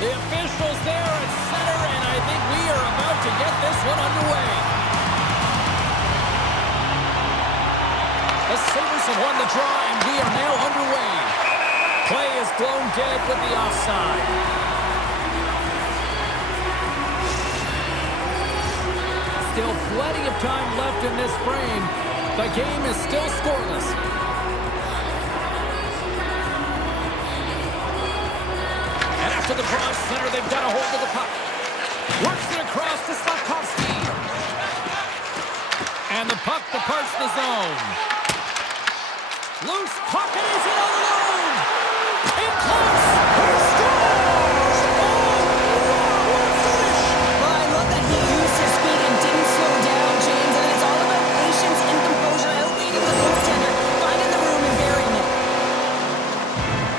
The officials there at center, and I think we are about to get this one underway. The Sabres have won the draw, and we are now underway. Play is blown dead with the offside. Still plenty of time left in this frame. The game is still scoreless. And after the draw center, they've got a hold of the puck. Works it across to Slavkovsky. And the puck departs the zone. Loose puck, and he's in alone. In close. He scores! Oh, what a finish! Well, I love that he used his speed and didn't slow down, James. And it's all about patience and composure, outweighing the goaltender, finding the room and burying it.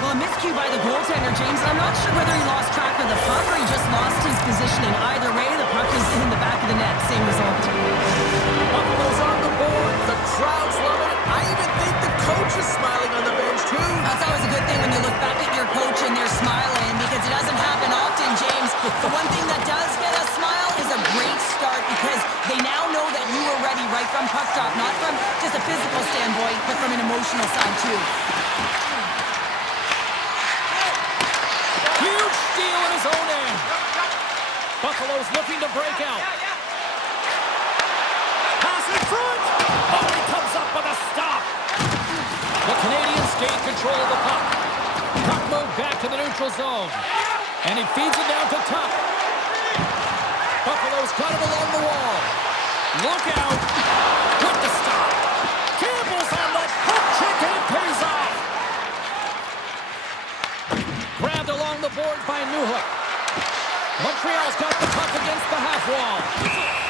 Well, a miscue by the goaltender, James. I'm not sure whether he lost track of the puck or he just lost his positioning. Either way, the puck is in the back of the net. Same result. Buffalo's on the board. The crowd's loving it. I even think the coach is smiling on the bench, too. That's always a good thing when you look back at your coach and they're smiling, because it doesn't happen often, James. The one thing that does get a smile is a great start, because they now know that you were ready right from puck drop, not from just a physical standpoint, but from an emotional side, too. Huge steal in his own end. Buffalo's looking to break out. Pass in front. Oh, he comes up with a stop. The Canadians gain control of the puck. Puck moved back to the neutral zone. And he feeds it down to Tuck. Buffalo's got it along the wall. Look out. With the stop. Campbell's on the hook check, and it pays off. Grabbed along the board by Newhook. Montreal's got the puck against the half wall.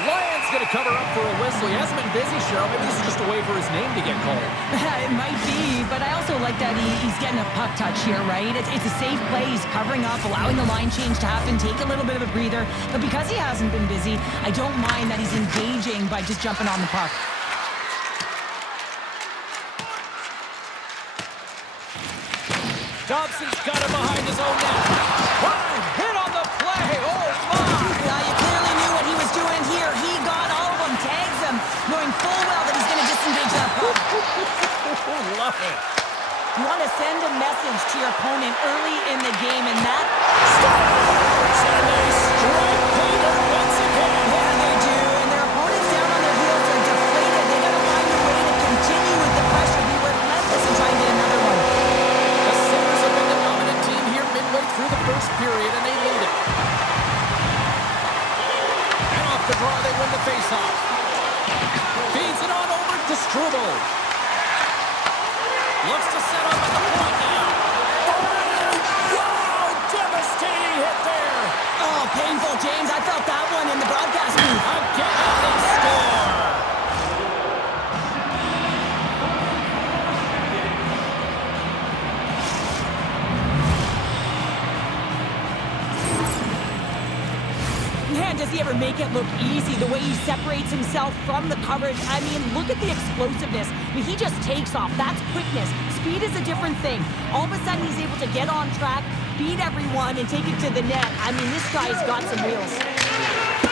Lyon's going to cover up for a whistle. He hasn't been busy, Cheryl. Maybe this is just a way for his name to get called. It might be, but I also like that he's getting a puck touch here, right? It's a safe play. He's covering up, allowing the line change to happen, take a little bit of a breather. But because he hasn't been busy, I don't mind that he's engaging by just jumping on the puck. Dobson's got him behind his own net. What a hit on the play! Oh, my! Yeah, you clearly knew what he was doing here. He got all of them, tags them, knowing full well that he's going to disengage that puck. Love it. You want to send a message to your opponent early in the game, and that... Scores! And they strike Peter once again. Yeah, they do, and their opponents down on their heels are deflated. They got to find a way to continue with the pressure, be relentless, and try and get another one. The Sabres have been the dominant team here midway through the first period, and they lead it. And off the draw, they win the faceoff. Feeds it on over to Struble. Looks to set up at the point now. Oh, wow! Devastating hit there. Oh, painful, James. I felt that one in the broadcast booth. Again, they score. Man, does he ever make it look easy, the way he separates himself from the coverage. I mean, look at the explosiveness. I mean, he just takes off. That's quickness. Speed is a different thing. All of a sudden, he's able to get on track, beat everyone, and take it to the net. I mean, this guy's got some wheels.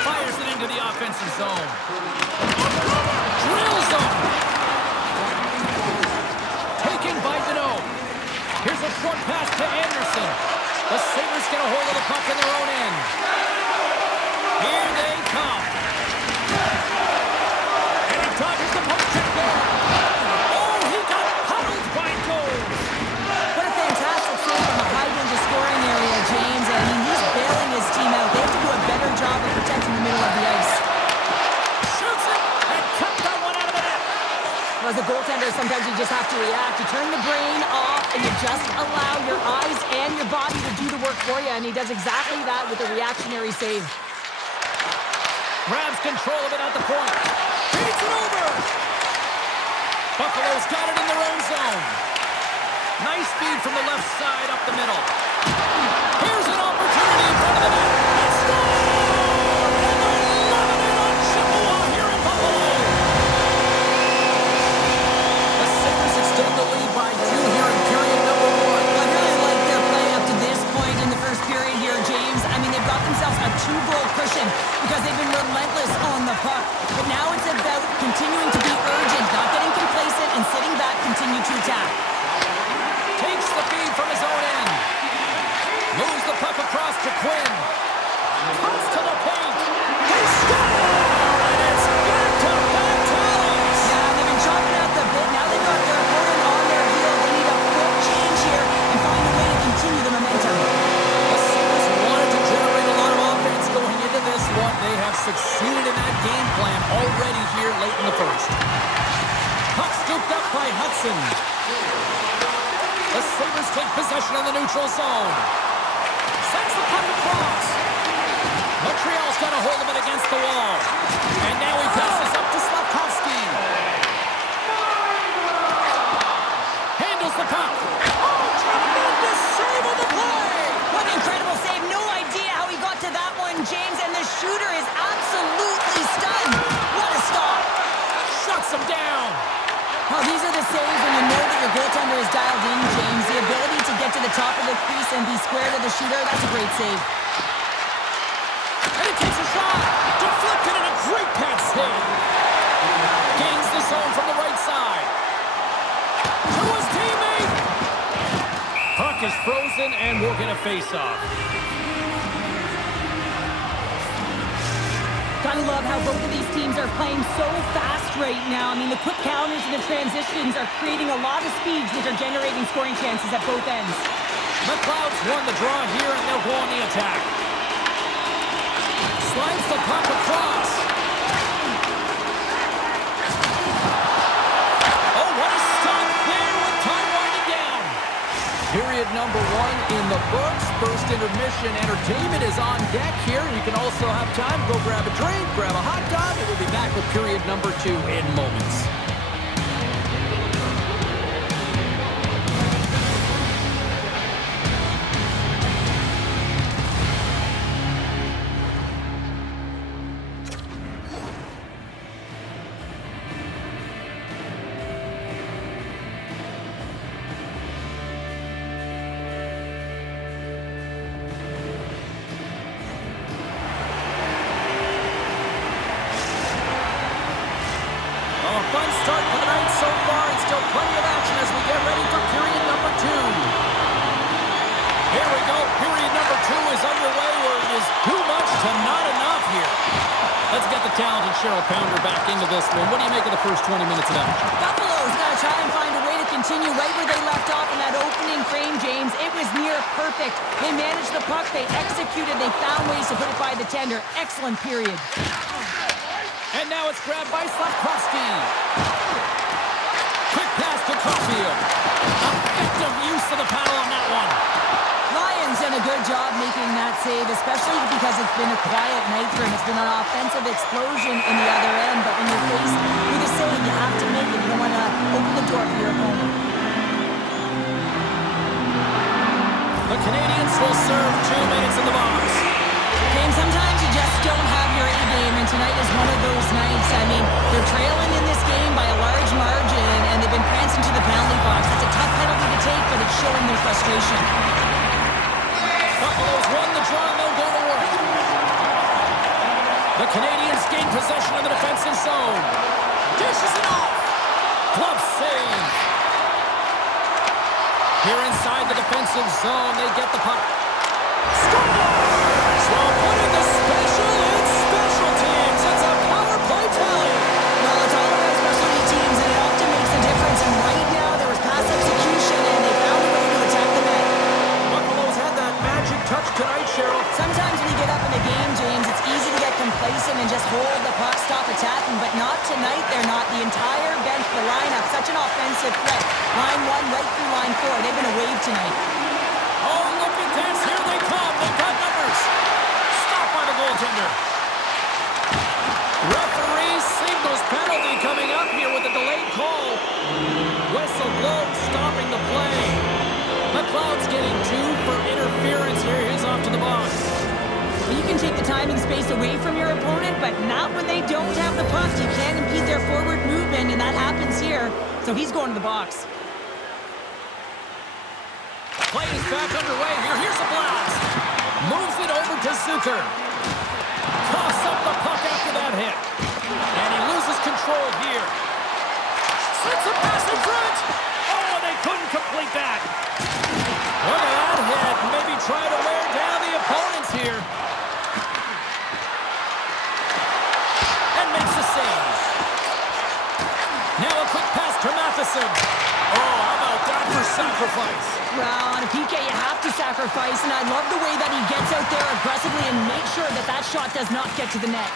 Fires it into the offensive zone. Drills him. Taken by Deneau. Here's a short pass to Anderson. The Sabres get a hold of the puck in their own end. Here they come. And he dodges the poke check there. Oh, he got puddled by Jones. What a fantastic save from the high-danger scoring area, James. I mean, he's bailing his team out. They have to do a better job of protecting the middle of the ice. Shoots it and cut that one out of the net. Well, as a goaltender, sometimes you just have to react. You turn the brain off, and you just allow your eyes and your body to do the work for you, and he does exactly that with a reactionary save. Grabs control of it at the point. Feeds it over. Buffalo's got it in their own zone. Nice feed from the left side up the middle. Here's an opportunity in front of the net. It's scored! And they're loving it on Chippewa here in Buffalo. The Sabres extend the lead by 2 here in period number 1. I really like their play up to this point in the first period here, James. neutral zone. Sends the puck across. Montreal's got a hold of it against the wall. And now he passes up to Slavkovsky. Handles the puck. Oh, tremendous save of the play! What an incredible save. No idea how he got to that one, James, and the shooter is absolutely stunned. What a stop. Shuts him down. Well, these are the saves when you know that your goaltender is dialed in, James. The ability to get to the top of the crease and be square to the shooter, that's a great save. And he takes a shot. Deflected and a great pad save. Gains the zone from the right side. To his teammate. Puck is frozen and we're going to face off. Gotta love how both of these teams are playing so fast right now. I mean, the quick counters and the transitions are creating a lot of speeds, which are generating scoring chances at both ends. McLeod's won the draw here, and they'll go on the attack. Slides the puck across. Oh, what a stop there with time winding down. Period number 1 in the books. First intermission entertainment is on deck here. You can also have time to go grab a drink, grab a hot dog, and we'll be back with period number 2 in moments. Fun start for the night so far, and still plenty of action as we get ready for period number 2. Here we go. Period number 2 is underway, where it is too much to not enough here. Let's get the talented Cheryl Pounder back into this one. What do you make of the first 20 minutes of action? Buffalo's got to try and find a way to continue right where they left off in that opening frame, James. It was near perfect. They managed the puck. They executed. They found ways to put it by the tender. Excellent period. And now it's grabbed by Slavkovsky. Quick pass to Caulfield. Effective use of the paddle on that one. Lions done a good job making that save, especially because it's been a quiet night for him. It's been an offensive explosion in the other end, but when you're faced with a save, you have to make it. You don't want to open the door for your opponent. The Canadians will serve 2 minutes in the box. James, sometimes you just don't have your A game, and tonight is one of those nights. I mean, they're trailing in this game by a large margin, and they've been prancing to the penalty box. It's a tough penalty to take, but it's showing their frustration. Buffalo's won the draw, and they'll go to work. The Canadians gain possession of the defensive zone. Dishes it off. Glove save. Here inside the defensive zone, they get the puck. Score! So put in the special and special teams. It's a power play tally. Well, it's all about specialty teams, and it often makes a difference. And right now, there was pass execution, and they found a way to attack the net. Buffalo's had that magic touch tonight, Cheryl. Sometimes when you get up in a game, James, it's easy to get complacent and just hold the puck, stop attacking. But not tonight. They're not. The entire bench, the lineup, such an offensive threat. Line 1 right through line 4. They've been a wave tonight. Oh, look at this. Here they come. They've got numbers. Stopped by the goaltender. Referee signals penalty coming up here with a delayed call. Whistle blown, stopping the play. McLeod's getting 2 for interference here. He's off to the box. Well, you can take the time and space away from your opponent, but not when they don't have the puck. You can't impede their forward movement, and that happens here. So he's going to the box. Play is back underway here. Here's a blast. Moves it over to Zucker. Coughs up the puck after that hit. And he loses control here. Sends a pass in front. Oh, they couldn't complete that. Look at that hit. Maybe try to wear down the opponents here. And makes the save. Now a quick pass to Matheson. Oh, how about that for sacrifice? Well, on a PK, you have to sacrifice, and I love the way that he gets out there aggressively and makes sure that that shot does not get to the net.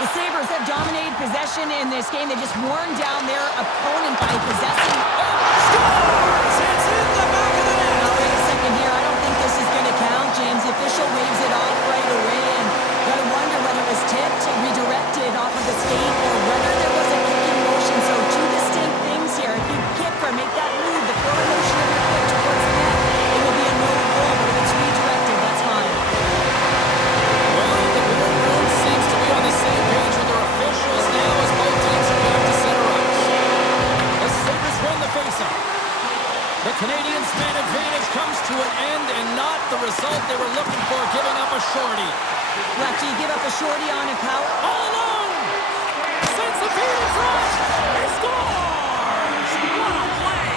The Sabres have dominated possession in this game. They just worn down their opponent by possessing. Oh, scores! It's in the Canadiens' man advantage comes to an end and not the result they were looking for, giving up a shorty. Lefty, give up a shorty on a power. All alone! Sends the feed in front! He scores! What a play!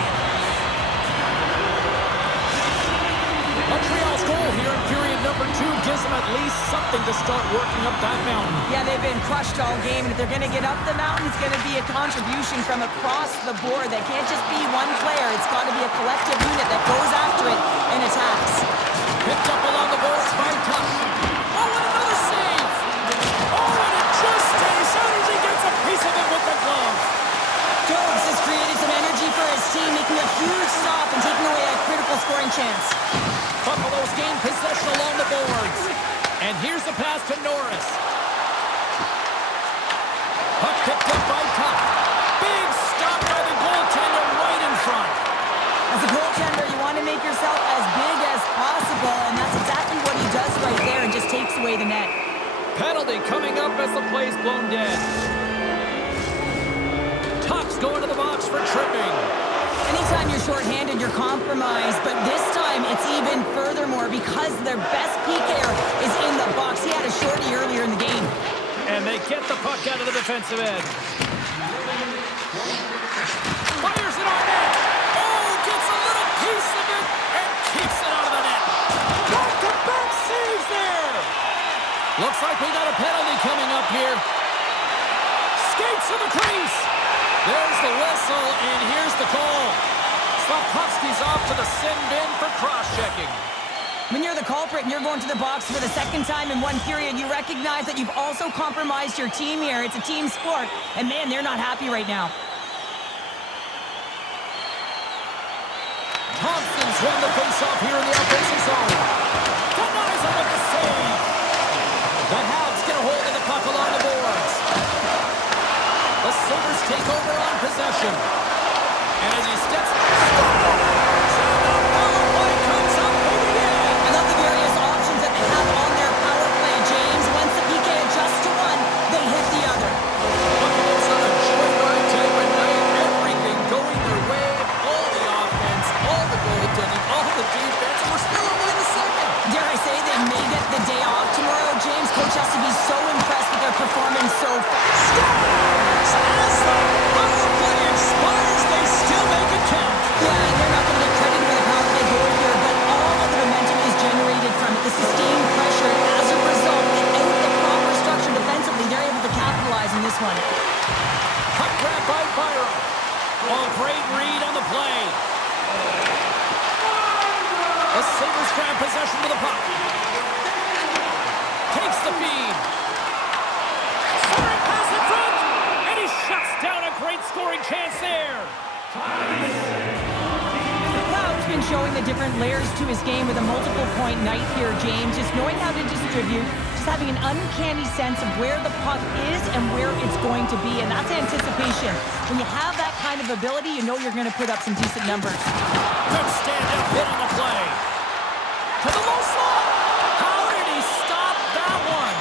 Montreal's goal here in period number 2 gives them at least something to start working up that mountain. Yeah, they've been crushed all game, and if they're going to get up the mountain, it's going to be a contribution from across the board. That can't just be one player. It's got to be a collective unit that goes after it and attacks. Picked up along the boards by Tuck. Oh, and another save! Oh, and it just stays out as he gets a piece of it with the glove. Jones has created some energy for his team, making a huge stop and taking away a critical scoring chance. Buffalo's gain possession along the boards. And here's the pass to Norris. Puck picked up by Tuck. Big stop by the goaltender right in front. As a goaltender, you want to make yourself as big as possible, and that's exactly what he does right there and just takes away the net. Penalty coming up as the play's blown dead. Tuck's going to the box for tripping. Anytime you're shorthanded, you're compromised, but this time it's even furthermore because their best PKer is in the box. He had a shorty earlier in the game. And they get the puck out of the defensive end. Fires it on net. Oh, gets a little piece of it and keeps it out of the net. Back-to-back saves there. Looks like we got a penalty coming up here. Skates to the crease. There's the whistle, and here's the call. Slavkovsky's off to the sin bin for cross-checking. When you're the culprit and you're going to the box for the second time in one period, you recognize that you've also compromised your team here. It's a team sport, and man, they're not happy right now. Thompson's won the face-off here in the offensive zone. Denies him with the save. The Habs get a hold of the puck along the boards. The Sabres take over on possession. And as he steps back, the power play comes up big again. I love the various options that they have on their power play, James. Once the PK adjusts to one, they hit the other. Buffalo's on a joyride type of night. Everything going their way. All the offense, all the goaltending, all the defense. And we're still only in the second. Dare I say they may get the day off tomorrow, James? Coach has to be so impressed with their performance so far. As the power play expires, they still make it count. Yeah, and they're not going to get credit for the power play goal here, but all of the momentum is generated from it. The sustained pressure, as a result, without the proper structure defensively, they're able to capitalize in this one. Puck grab by Byron. Oh, great read on the play. The Sabres grab possession with the puck. Takes the feed. Centering pass in front. And he shuts down a great scoring chance there. Cloud's been showing the different layers to his game with a multiple point night here, James. Just knowing how to distribute, just having an uncanny sense of where the puck is and where it's going to be, and that's anticipation. When you have that kind of ability, you know you're going to put up some decent numbers. Good stand-up hit on the play. To the low slot. How did he stop that one?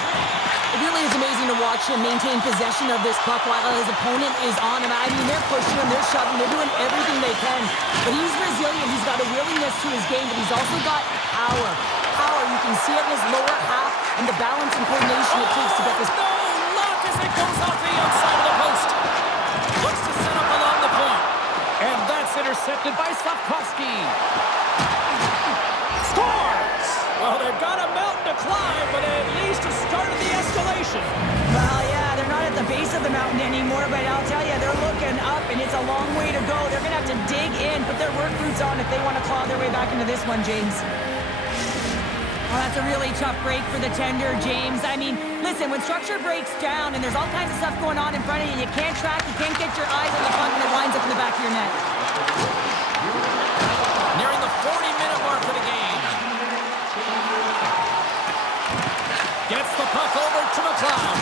It really is amazing to watch him maintain possession of this puck while his opponent is on him. I mean, they're pushing him, they're shoving, they're doing everything they can. But he's resilient, he's got a willingness to his game, but he's also got power. Power, you can see it in his lower half and the balance and coordination it takes to get this. No luck as it goes off the outside of the post. Looks to set up along the point. And that's intercepted by Slavkovsky. Scores! Well, they've got a mountain to climb, but at least it started the escalation. Well, yeah, they're not at the base of the mountain anymore, but I'll tell you, they're looking up, and it's a long way to go. They're going to have to dig in, put their work boots on if they want to claw their way back into this one, James. Well, that's a really tough break for the tender, James. I mean, listen, when structure breaks down and there's all kinds of stuff going on in front of you, you can't track, you can't get your eyes on the puck, and it winds up in the back of your net. Nearing the 40-minute mark of the game. Gets the puck over to McLeod.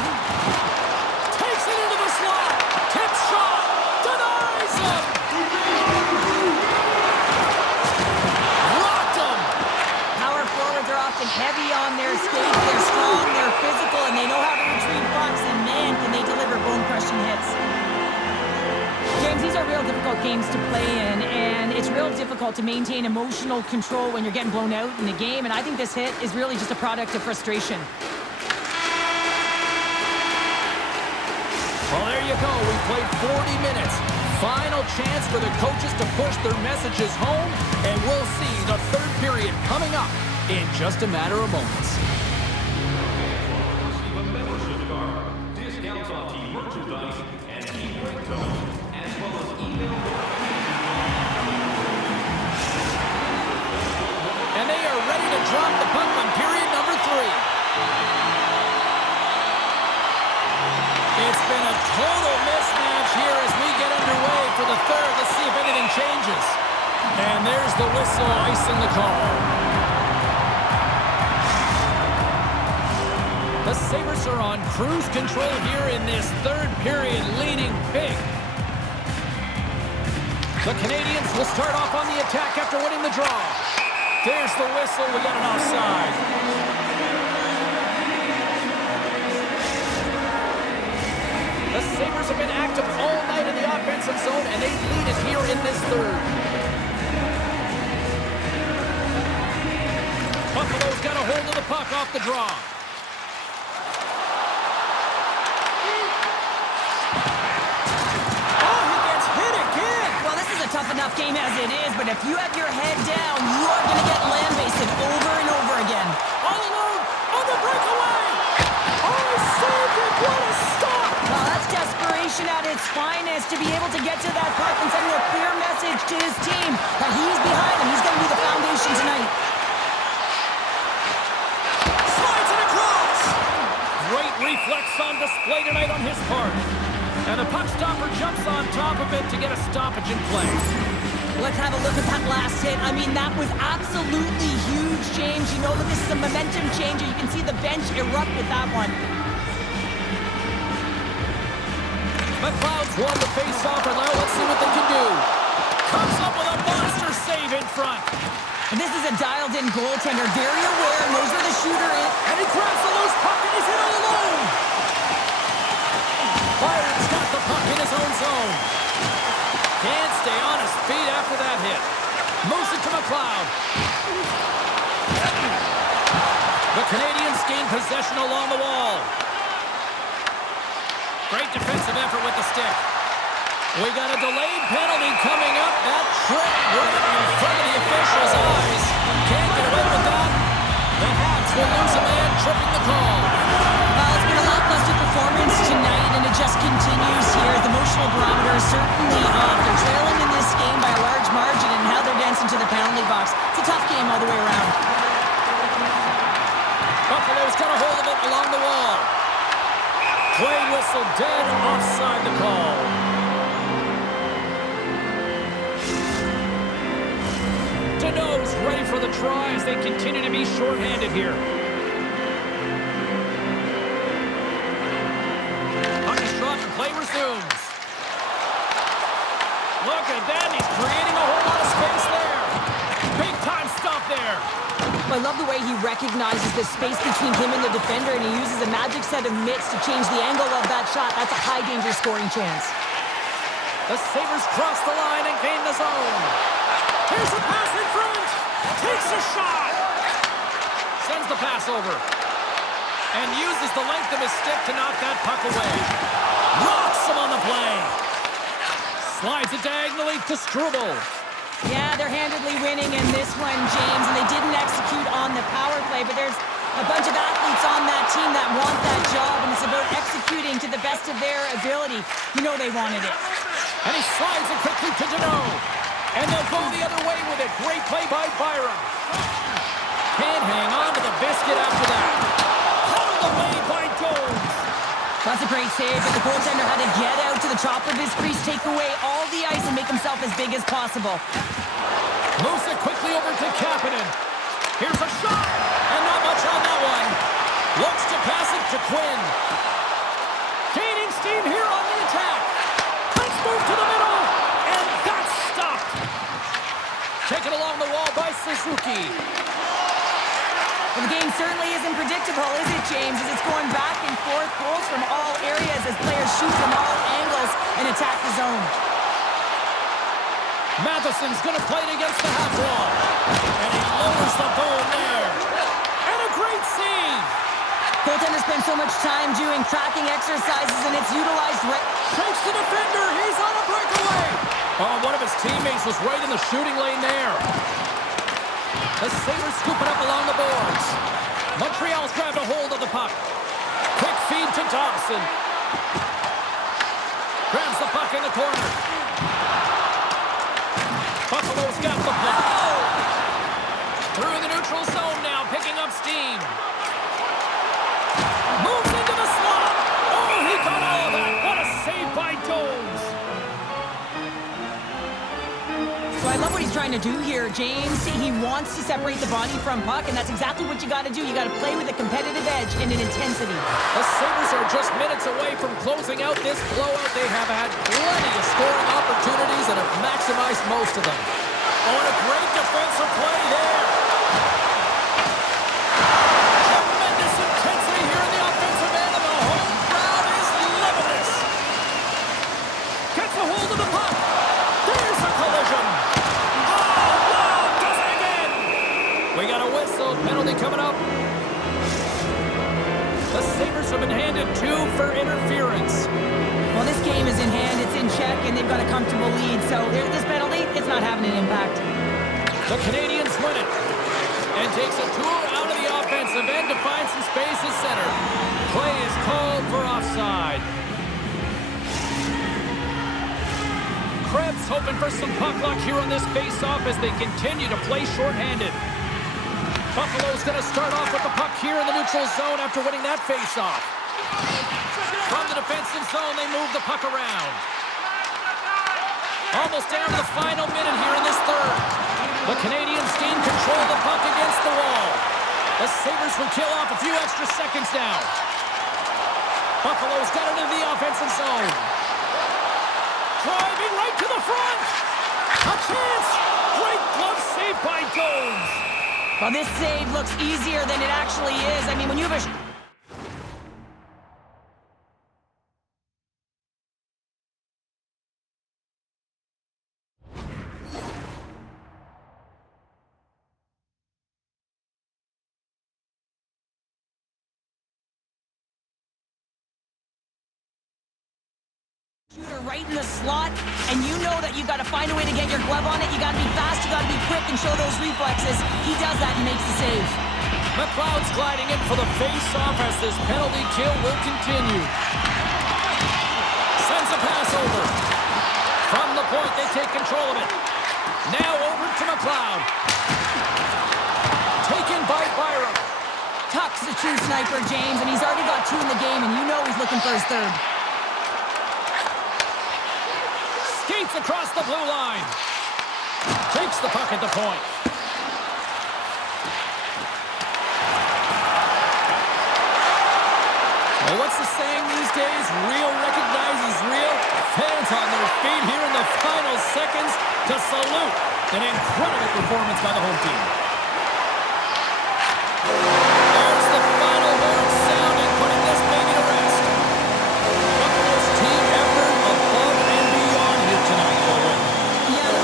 Takes it into the slot. Tip shot. Denies him. Rocked him. Power forwards are often heavy on their skates. They're strong, they're physical, and they know how to retrieve pucks. And man, can they deliver bone-crushing hits. James, these are real difficult games to play in, and it's real difficult to maintain emotional control when you're getting blown out in the game, and I think this hit is really just a product of frustration. Well, there you go. We played 40 minutes. Final chance for the coaches to push their messages home, and we'll see the third period coming up in just a matter of moments. Receive a membership card, discounts on team merchandise, and team ringtones, as well as email. And they are ready to drop the puck on period number 3. It's been a total mismatch here as we get underway for the third. Let's see if anything changes. And there's the whistle icing the call. The Sabres are on cruise control here in this third period, leading big. The Canadians will start off on the attack after winning the draw. There's the whistle. We got an offside. The Sabres have been active all night in the offensive zone, and they lead it here in this third. Buffalo's got a hold of the puck off the draw. Oh, he gets hit again. Well, this is a tough enough game as it is, but if you have your head down, you are going to get lambasted over and over again. All alone on the breakaway. Oh, he saved it. What a stop. Well, that's desperation at its finest to be able to get to that puck and send a clear message to his team that he's behind him. He's going to be the foundation tonight. Slides it across. Great reflex on display tonight on his part. And the puck stopper jumps on top of it to get a stoppage in play. Let's have a look at that last hit. I mean, that was absolutely huge, James. You know that this is a momentum changer. You can see the bench erupt with that one. McLeod's won the face-off, and now let's see what they can do. Comes up with a monster save in front. And this is a dialed-in goaltender, very aware, knows where the shooter is. And he grabs the loose puck, and he's in all alone. Byron's got the puck in his own zone. Can't stay on his feet after that hit. Moves it to McLeod. The Canadians gain possession along the wall. Great defensive effort with the stick. We got a delayed penalty coming up. That trip right in front of the official's eyes. Can't get away with that. The Habs will lose a man tripping the call. Well, it's been a lackluster performance tonight, and it just continues here. The emotional barometer is certainly off. They're trailing in this game by a large margin, and how they're dancing to the penalty box. It's a tough game all the way around. Buffalo's got a hold of it along the wall. Play whistle dead, offside the call. Deneau's ready for the try as they continue to be shorthanded here. Puck is dropped and play resumes. Look at that, he's creating a whole lot of space there. Big time stop there. I love the way he recognizes the space between him and the defender, and he uses a magic set of mitts to change the angle of that shot. That's a high-danger scoring chance. The Sabres cross the line and gain the zone. Here's a pass in front. Takes a shot. Sends the pass over. And uses the length of his stick to knock that puck away. Rocks him on the play. Slides it diagonally to Struble. Yeah, they're handedly winning in this one, James, and they didn't execute on the power play, but there's a bunch of athletes on that team that want that job, and it's about executing to the best of their ability. You know they wanted it. And he slides it quickly to Deneau. And they'll go the other way with it. Great play by Byron. Can't hang on to the biscuit after that. Hauled away by Jones. That's a great save, but the goaltender had to get out to the top of his crease, take away all the ice, and make himself as big as possible. Moves it quickly over to Kapanen. Here's a shot, and not much on that one. Looks to pass it to Quinn. Gaining steam here on the attack. Let's move to the middle, and that's stopped. Taken along the wall by Suzuki. Well, the game certainly isn't predictable, is it, James? As it's going back and forth, goals from all areas as players shoot from all angles and attack the zone. Matheson's going to play it against the half wall. And he lowers the boom there. And a great save. Goaltenders spend so much time doing tracking exercises, and it's utilized right... Takes the defender. He's on a breakaway. Oh, one of his teammates was right in the shooting lane there. The Sabres scoop it up along the boards. Montreal's grabbed a hold of the puck. Quick feed to Thompson. Grabs the puck in the corner. Buffalo's got the puck. Through the neutral zone now, picking up steam. Moves into the slot. Oh, he got all of that. What a save by Jones. So I love what he's trying to do here, James. He wants to separate the body from puck, and that's exactly what you got to do. You got to play with a competitive edge and an intensity. The Sabres are just minutes away from closing out this blowout. They have had plenty of scoring opportunities and have maximized most of them. Oh, and a great defensive play there. Tremendous intensity here in the offensive end, and the home crowd is loving this. Gets a hold of the puck. There's a collision. Oh, wow, does it again. We got a whistle. Penalty coming up. The Sabres have been handed 2 for interference. Well, this game is in hand, it's in check, and they've got a comfortable lead. So this penalty, it's not having an impact. The Canadians win it and takes a tour out of the offensive end to find some space at center. Play is called for offside. Krebs hoping for some puck luck here on this face-off as they continue to play shorthanded. Buffalo's going to start off with the puck here in the neutral zone after winning that face-off. From the defensive zone, they move the puck around. Almost down to the final minute here in this third. The Canadians gain control of the puck against the wall. The Sabres will kill off a few extra seconds now. Buffalo's got it into the offensive zone. Driving right to the front. A chance. Great glove save by Jones. Well, this save looks easier than it actually is. I mean, when you have a... shooter right in the slot, and you know that you got to find a way to get your glove on it. You got to be fast, you got to be quick, and show those reflexes. He does that and makes the save. McLeod's gliding in for the face-off as this penalty kill will continue. Sends a pass over. From the point, they take control of it. Now over to McLeod. Taken by Byram. Tuck's a true sniper, James, and he's already got 2 in the game, and you know he's looking for his third. Skates across the blue line. Takes the puck at the point. Well, what's the saying these days? Real recognizes real. Fans on their feet here in the final seconds to salute an incredible performance by the home team.